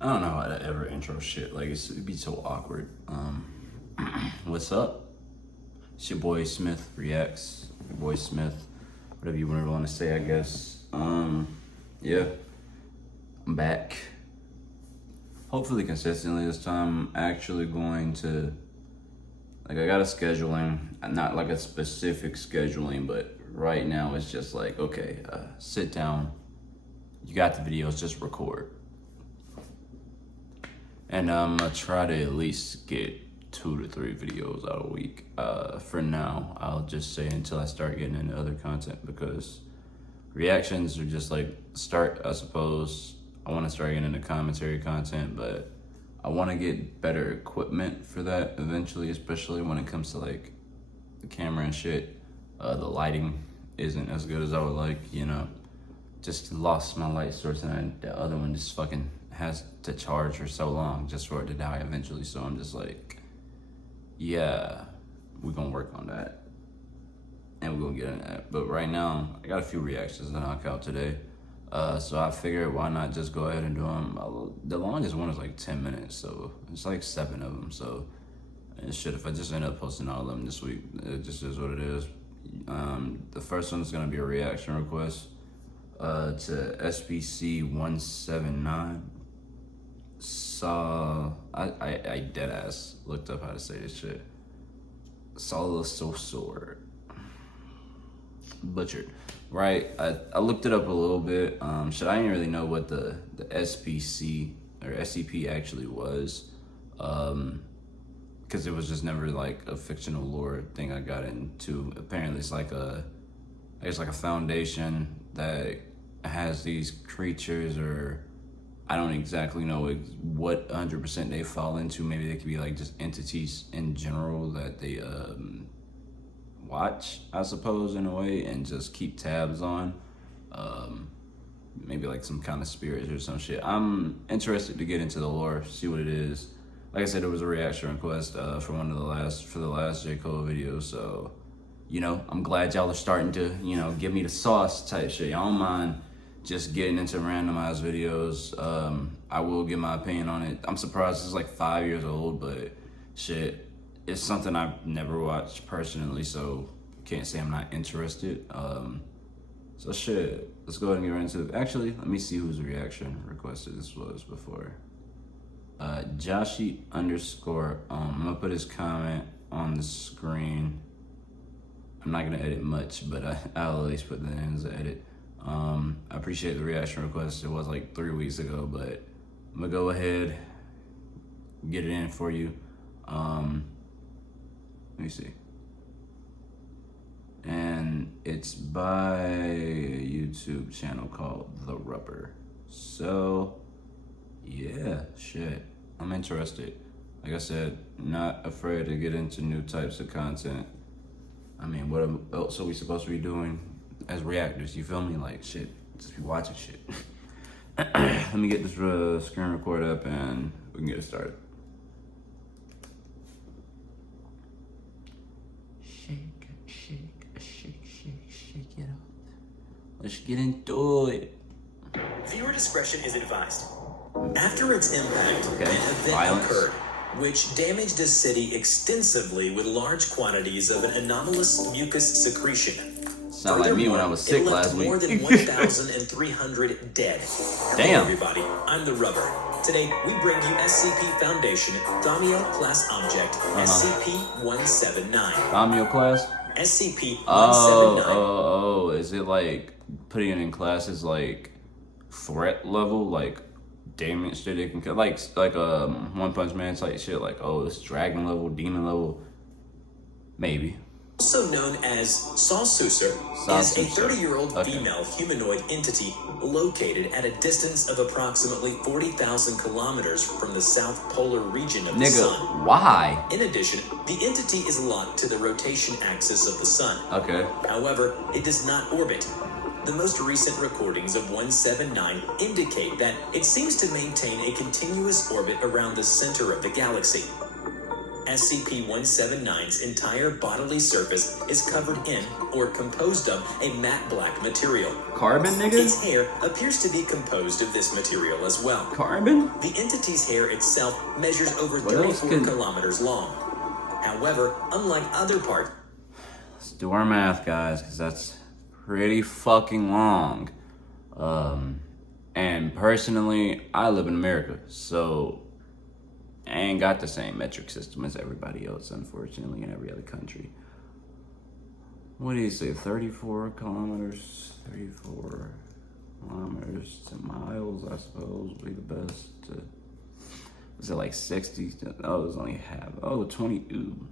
I don't know how to ever intro shit. Like, it'd be so awkward. What's up? It's your boy Smith Reacts. Your boy Smith. Whatever you want to say, I guess. Yeah. I'm back. Hopefully consistently this time. I'm actually going to... Like, I got a scheduling. Not like a specific scheduling, but right now it's just like, okay, sit down. You got the videos, just record. And I'm gonna try to at least get 2 to 3 videos out a week. For now, I'll just say until I start getting into other content, because reactions are just like start, I suppose. I want to start getting into commentary content, but I want to get better equipment for that eventually, especially when it comes to like the camera and shit. The lighting isn't as good as I would like, you know. Just lost my light source, and the other one just fucking has to charge for so long just for it to die eventually. So I'm just like, yeah, we're gonna work on that and we're gonna get into that. But right now, I got a few reactions to knock out today. So I figured why not just go ahead and do them. The longest one is like 10 minutes, so it's like 7 of them. So shit, if I just end up posting all of them this week, it just is what it is. The first one is gonna be a reaction request to SCP-179. I dead ass looked up how to say this shit. Sword. Butchered. Right, I looked it up a little bit. I didn't really know what the SPC or SCP actually was. Because it was just never like a fictional lore thing I got into. Apparently it's like a foundation that has these creatures, or I don't exactly know what 100% they fall into. Maybe they could be like just entities in general that they watch, I suppose, in a way, and just keep tabs on. Maybe like some kind of spirits or some shit. I'm interested to get into the lore, see what it is. Like I said, it was a reaction request for the last J. Cole video, so you know, I'm glad y'all are starting to, you know, give me the sauce type shit. Y'all don't mind just getting into randomized videos. I will give my opinion on it. I'm surprised it's like 5 years old, but shit, it's something I've never watched personally, so can't say I'm not interested. So shit, let's go ahead and get right into it. Actually, let me see whose reaction requested this was before. Joshi _ I'm gonna put his comment on the screen. I'm not gonna edit much, but I'll at least put that in as an edit. I appreciate the reaction request. It was like 3 weeks ago, but I'm gonna go ahead, get it in for you. Let me see. And it's by a YouTube channel called TheRubber. So, yeah, shit. I'm interested. Like I said, not afraid to get into new types of content. I mean, what else are we supposed to be doing as reactors? You feel me? Like, shit, just be watching shit. Let me get this screen record up and we can get it started. Shake it up. Let's get into it. Viewer discretion is advised. After its impact, an event occurred which damaged a city extensively with large quantities of an anomalous mucus secretion. Sound like me when I was sick last week. More than 1,300 dead. Damn. Hey everybody, I'm TheRubber. Today, we bring you SCP Foundation Thamio Class Object SCP-179. Thamio class? SCP-179. Oh, is it like putting it in classes like threat level, like damage that it can, like One Punch Man type shit, like, oh, it's dragon level, demon level, maybe. Also known as Sawsusur, is a 30-year-old female humanoid entity located at a distance of approximately 40,000 kilometers from the south polar region of the sun. Why? In addition, the entity is locked to the rotation axis of the sun. Okay. However, it does not orbit. The most recent recordings of 179 indicate that it seems to maintain a continuous orbit around the center of the galaxy. SCP-179's entire bodily surface is covered in or composed of a matte black material. Carbon, nigga? Its hair appears to be composed of this material as well. Carbon? The entity's hair itself measures over 34 kilometers long. However, unlike other parts... Let's do our math, guys, because that's pretty fucking long. And personally, I live in America, so I ain't got the same metric system as everybody else, unfortunately, in every other country. What do you say, 34 kilometers? 34 kilometers to miles, I suppose, would be the best. Was it like 60? Oh, it was only half. Oh, 20, ooh.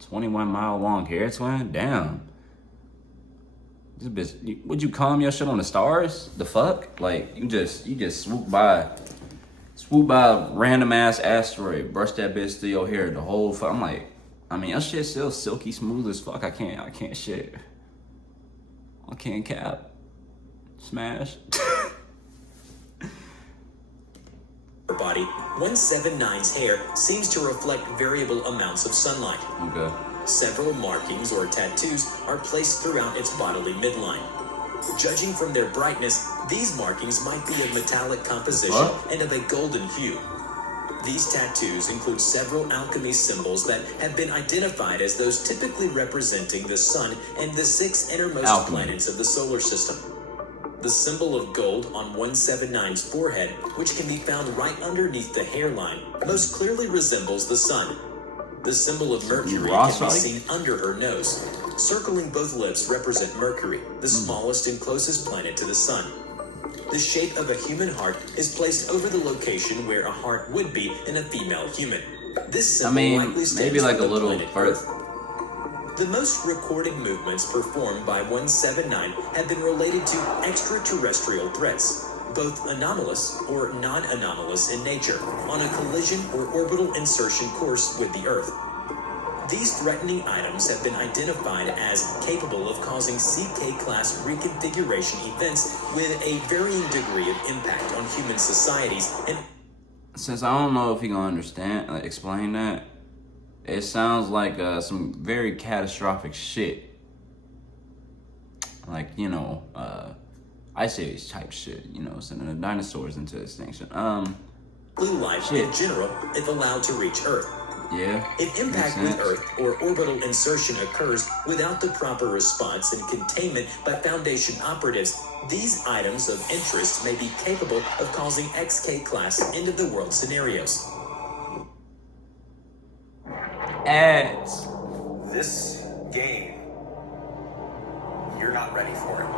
21 mile long hair twin? Damn. This bitch, would you calm your shit on the stars? The fuck? Like, you just swoop by a random ass asteroid, brush that bitch through your hair, the whole fuck. I'm like, I mean, your shit's still silky smooth as fuck. I can't shit. I can't cap. Smash. body, 179's hair seems to reflect variable amounts of sunlight. Okay. Several markings or tattoos are placed throughout its bodily midline. Judging from their brightness, these markings might be of metallic composition and of a golden hue. These tattoos include several alchemy symbols that have been identified as those typically representing the sun and the 6 innermost planets of the solar system. The symbol of gold on 179's forehead, which can be found right underneath the hairline, most clearly resembles the sun. The symbol of Mercury can be seen under her nose. Circling both lips represent Mercury, the smallest and closest planet to the sun. The shape of a human heart is placed over the location where a heart would be in a female human. This symbol likely stems maybe like from a little planet Earth. The most recorded movements performed by 179 have been related to extraterrestrial threats, both anomalous or non-anomalous in nature, on a collision or orbital insertion course with the Earth. These threatening items have been identified as capable of causing CK-class reconfiguration events with a varying degree of impact on human societies. And since I don't know if you're gonna explain that, it sounds like some very catastrophic shit. Like, Ice Age type shit, sending the dinosaurs into extinction. blue life in general, if allowed to reach Earth. Yeah. If impact with Earth or orbital insertion occurs without the proper response and containment by Foundation operatives, these items of interest may be capable of causing XK-class end-of-the-world scenarios. Ads. This game, you're not ready for it.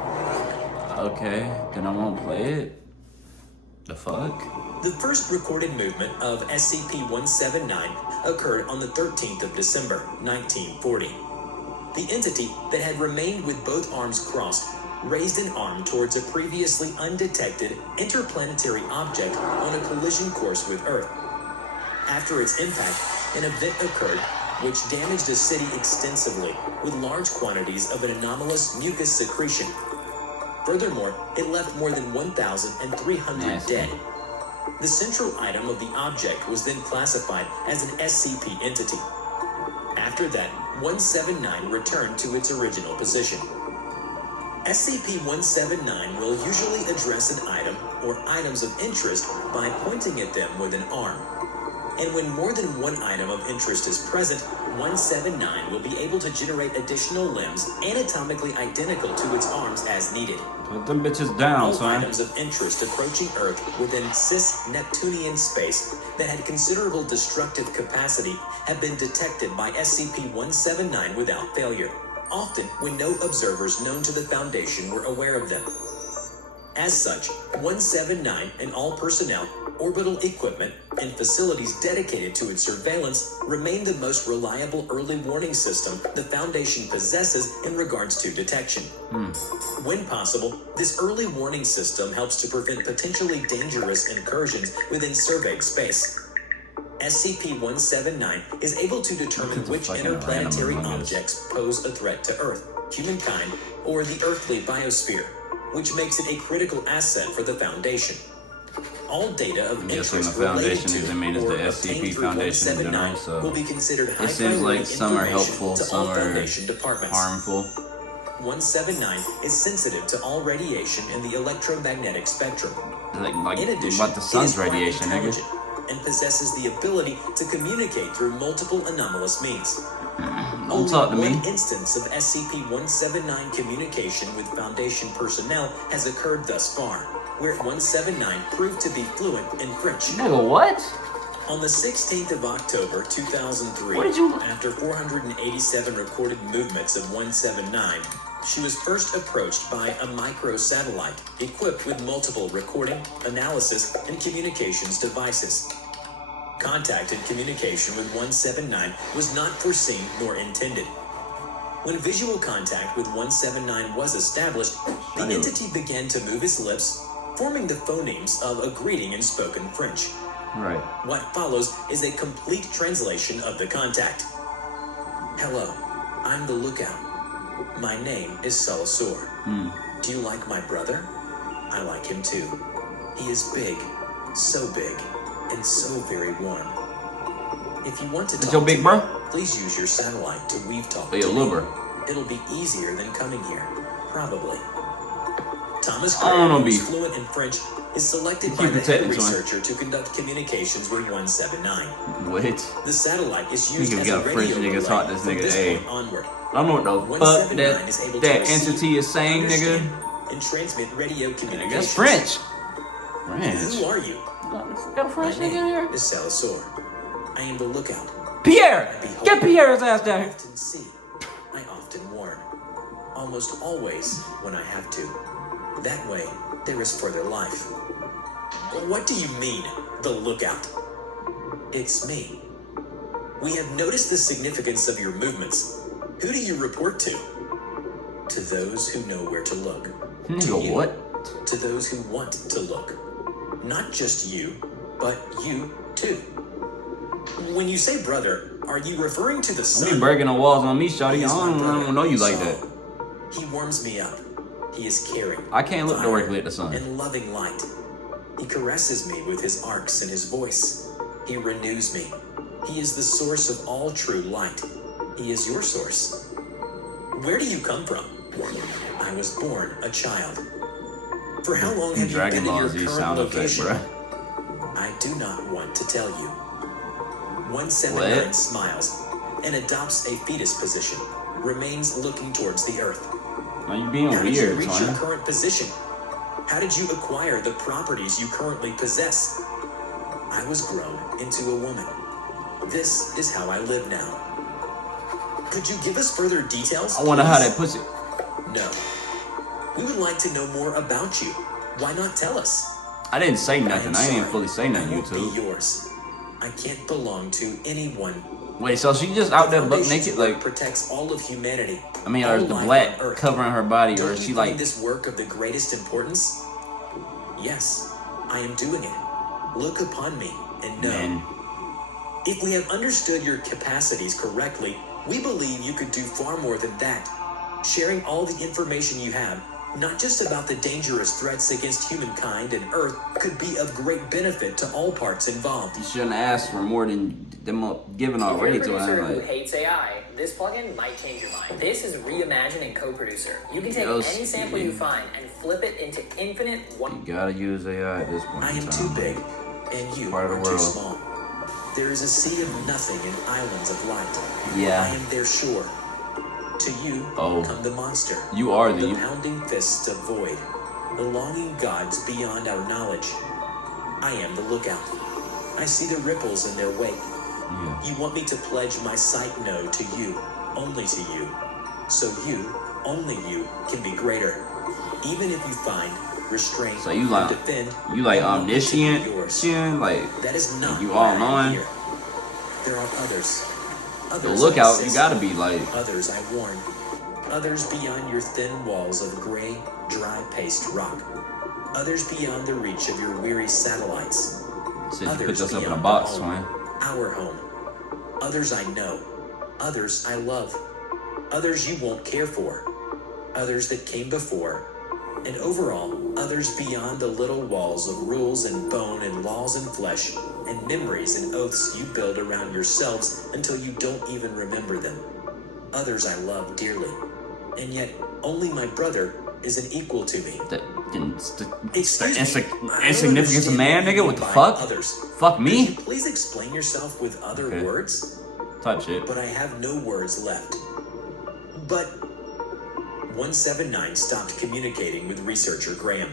Okay, then I won't play it. The fuck? The first recorded movement of SCP-179 occurred on the 13th of December, 1940. The entity that had remained with both arms crossed raised an arm towards a previously undetected interplanetary object on a collision course with Earth. After its impact, an event occurred which damaged a city extensively with large quantities of an anomalous mucus secretion. Furthermore, it left more than 1,300 dead. The central item of the object was then classified as an SCP entity. After that, 179 returned to its original position. SCP-179 will usually address an item or items of interest by pointing at them with an arm. And when more than one item of interest is present, 179 will be able to generate additional limbs anatomically identical to its arms as needed. Put them bitches down, All son. items of interest approaching Earth within cis-Neptunian space that had considerable destructive capacity have been detected by SCP-179 without failure, often when no observers known to the Foundation were aware of them. As such, 179 and all personnel, orbital equipment, and facilities dedicated to its surveillance remain the most reliable early warning system the Foundation possesses in regards to detection. When possible, this early warning system helps to prevent potentially dangerous incursions within surveyed space. SCP-179 is able to determine which interplanetary objects pose a threat to Earth, humankind, or the earthly biosphere, which makes it a critical asset for the Foundation. all data of I'm guessing interest the related foundation to is, I mean, is or the obtained SCP through Foundation in 179 general, so will be considered high it seems priority like some are information helpful, to some all are Foundation departments. harmful. 179 is sensitive to all radiation in the electromagnetic spectrum. Like In addition, about the sun's it is quite radiation, nigga. intelligent and possesses the ability to communicate through multiple anomalous means. Don't talk to me. One instance of SCP-179 communication with Foundation personnel has occurred thus far, where 179 proved to be fluent in French. Nigga, what? On the 16th of October 2003, What did you... after 487 recorded movements of 179, she was first approached by a microsatellite equipped with multiple recording, analysis, and communications devices. Contact and communication with 179 was not foreseen nor intended. When visual contact with 179 was established, the entity began to move its lips, forming the phonemes of a greeting in spoken French. Right. What follows is a complete translation of the contact. Hello, I'm the Lookout. My name is Salasor. Do you like my brother? I like him too. He is big, so big, and so very warm. If you want to talk your big to bro? me, please use your satellite to weave talk Hey, to me. LeBron. It'll be easier than coming here, probably. Thomas I don't know, Gray, who's B. fluent in French, is selected Keep by the head protecting, son. researcher to conduct communications with 179. What? The satellite is used Niggas as got a French radio niggas relay taught this from nigga, this hey. point onward. I don't know what the fuck 179 is able to that receive, entity is saying, nigga. understand, and transmit radio communications. That's French. French. Who are you? Got a French My nigga in name here? is Salasor. I am the Lookout. Pierre! Get Pierre's ass down I here. often see. I often warn. Almost always when I have to. That way, there is further life. What do you mean, the Lookout? It's me. We have noticed the significance of your movements. Who do you report to? To those who know where to look. To Nigga, you. what? To those who want to look. Not just you, but you too. When you say brother, are you referring to the I sun? be breaking the walls on me, shawty. He is I my brother, don't know you like that. Saul. He warms me up. He is caring. I can't look vibrant, directly at the sun. And loving light. He caresses me with his arcs and his voice. He renews me. He is the source of all true light. He is your source. Where do you come from? I was born a child. For how long have you Dragon been in Ball your Z current sound effect, location? bruh. I do not want to tell you. 179 What? smiles and adopts a fetus position, remains looking towards the earth. Are you being How did you weird, reach son? your current position? How did you acquire the properties you currently possess? I was grown into a woman. This is how I live now. Could you give us further details? I wonder how please? that pussy. No. We would like to know more about you. Why not tell us? I didn't say nothing. I am ain't even sorry. fully say nothing, I won't YouTube. be yours. I can't belong to anyone. Wait, so she just out there buck Foundation's naked? work Like, protects all of humanity. I mean, all or is the life black on Earth. covering her body, or Don't is you she find like... this work of the greatest importance? Yes, I am doing it. Look upon me and know. Man, If we have understood your capacities correctly, we believe you could do far more than that. Sharing all the information you have, not just about the dangerous threats against humankind and Earth, could be of great benefit to all parts involved. you shouldn't ask for more than them given If already you're a to producer her. who Like, hates AI, this plugin might change your mind. This is Reimagine and Co-Producer. You can take Yo, any sample you find and flip it into infinite you gotta use AI at this point I in am time. too big, and you Part of the are too world. small. There is a sea of nothing and islands of light. Yeah. I am their shore. To you Oh. come the monster. You are The the... pounding fists of void, the longing gods beyond our knowledge. I am the Lookout. I see the ripples in their wake. Yeah. You want me to pledge my sight node to you, only to you. So you, only you, can be greater. Even if you find, restrain, So you or like... defend, You like I want it to be omniscient? yours. Shit? Like... That is not You why all I am knowing? here. There are others. The Others Lookout, I you assist. gotta be like... Others I warn. Others beyond your thin walls of gray, dry paste rock. Others beyond the reach of your weary satellites. Since you Others put yourself in a beyond box, the man. home, our home. Others I know. Others I love. Others you won't care for. Others that came before. and overall, others beyond the little walls of rules and bone and laws and flesh, and memories and oaths you build around yourselves until you don't even remember them. Others I love dearly, and yet only my brother is an equal to me. Insignificance of man, nigga? What the fuck? Others. Fuck me? Could you please explain yourself with other words? Type shit. But I have no words left. But 179 stopped communicating with researcher Graham.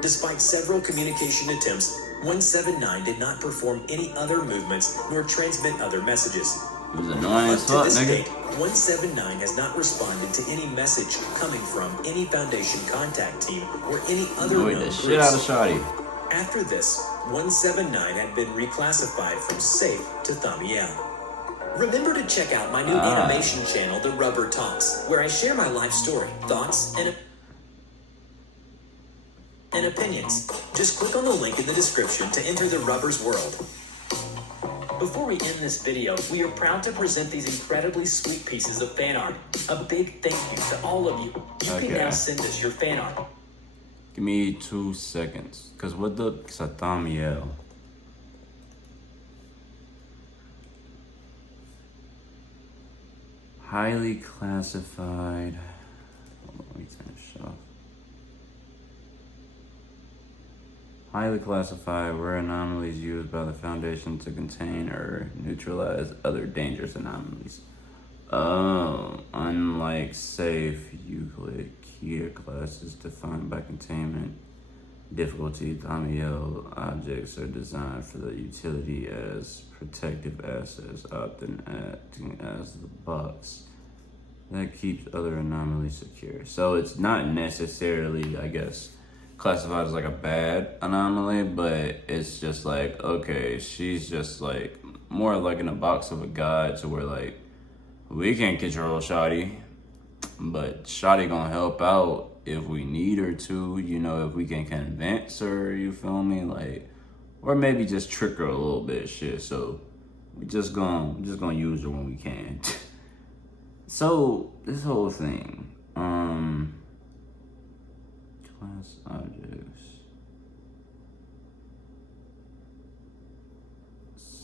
Despite several communication attempts, 179 did not perform any other movements nor transmit other messages. He was annoying as fuck, nigga. Date, 179 has not responded to any message coming from any Foundation contact team or any other known the groups. shit out of Shotty. After this, 179 had been reclassified from safe to Thamiel. Remember to check out my new animation channel, TheRubber Talks, where I share my life story, thoughts, and opinions. Just click on the link in the description to enter TheRubber's world. Before we end this video, we are proud to present these incredibly sweet pieces of fan art. A big thank you to all of you. You can now send us your fan art. Give me 2 seconds. Cause what the Satamiel? Highly classified. Hold on, let me finish off. Highly classified were anomalies used by the Foundation to contain or neutralize other dangerous anomalies. Unlike safe Euclid, Keter classes defined by containment difficulty, Thamiel objects are designed for the utility as protective assets, often acting as the box that keeps other anomalies secure. So it's not necessarily, I guess, classified as like a bad anomaly, but it's just like, okay, she's just like more like in a box of a god, to where like we can't control Shotty, but Shotty gonna help out if we need her to, you know, if we can convince her, you feel me? Like, or maybe just trick her a little bit, shit. So we just gonna use her when we can. So this whole thing, class objects.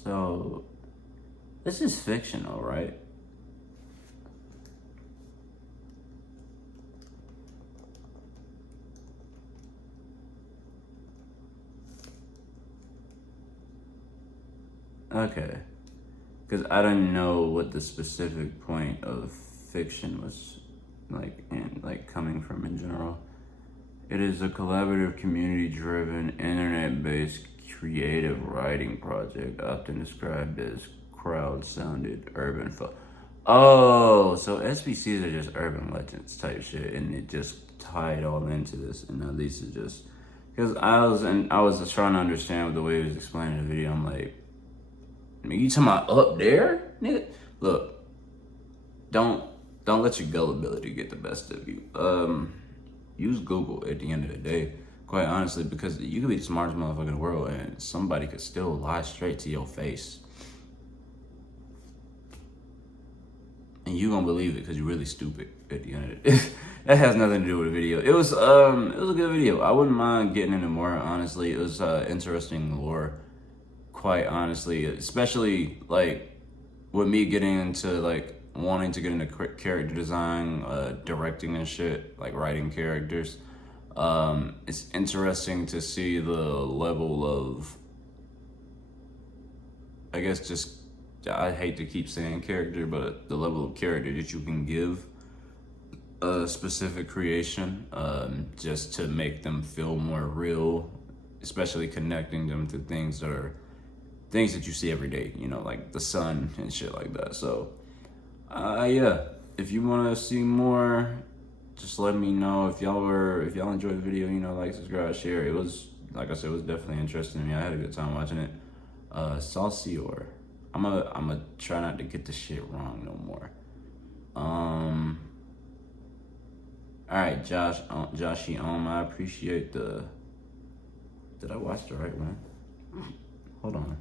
So this is fictional, right? Okay, because I don't know what the specific point of fiction was like, in like coming from in general. It is a collaborative, community-driven, internet-based creative writing project, often described as crowd-sounded urban folk. Oh, so SBCs are just urban legends type shit, and it just tied all into this. And now these are just, because I was trying to understand the way he was explaining the video. I'm like, you talking about up there, nigga? Look, don't let your gullibility get the best of you. Use Google at the end of the day, quite honestly, because you could be the smartest motherfucker in the world and somebody could still lie straight to your face. And you gonna believe it because you're really stupid at the end of the day. That has nothing to do with the video. It was a good video. I wouldn't mind getting into more, honestly. It was interesting lore, quite honestly, especially like with me getting into like wanting to get into character design, directing and shit, like writing characters. It's interesting to see the level of, I guess, just, I hate to keep saying character, but the level of character that you can give a specific creation, just to make them feel more real, especially connecting them to things that you see every day, you know, like the sun and shit like that. So yeah, if you want to see more, just let me know. If y'all enjoyed the video, you know, like, subscribe, share. It was, like I said, it was definitely interesting to me. I had a good time watching it. Saucier. I'm gonna try not to get the shit wrong no more. All right, Joshy, I appreciate the. Did I watch the right one? Hold on.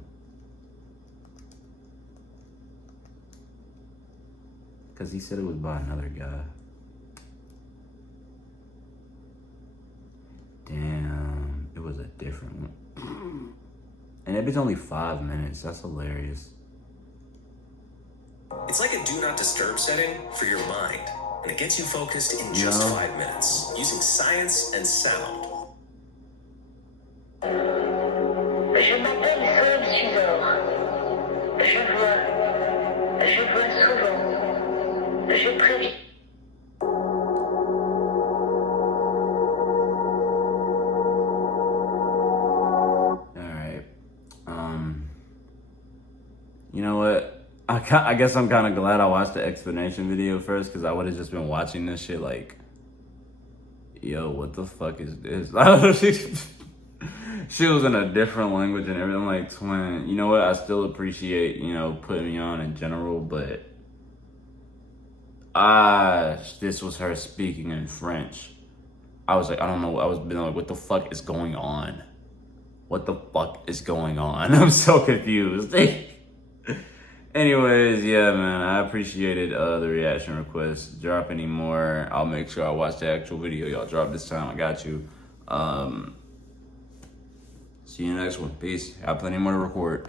Because he said it was by another guy. different one. And if it's only 5 minutes, that's hilarious. It's like a do not disturb setting for your mind, and it gets you focused in just 5 minutes, using science and sound. Je m'appelle Sol Sudor. Je vois souvent. Je préviens. Alright. You know what? I guess I'm kind of glad I watched the explanation video first, because I would have just been watching this shit like, yo, what the fuck is this? She was in a different language and everything. I'm like, twin, you know what? I still appreciate, you know, putting me on in general, but this was her speaking in French. I was like, I don't know. I was being like, what the fuck is going on? What the fuck is going on? I'm so confused. Anyways, yeah, man, I appreciated the reaction requests. Drop any more. I'll make sure I watch the actual video y'all drop this time. I got you. See you next one. Peace. Have plenty more to record.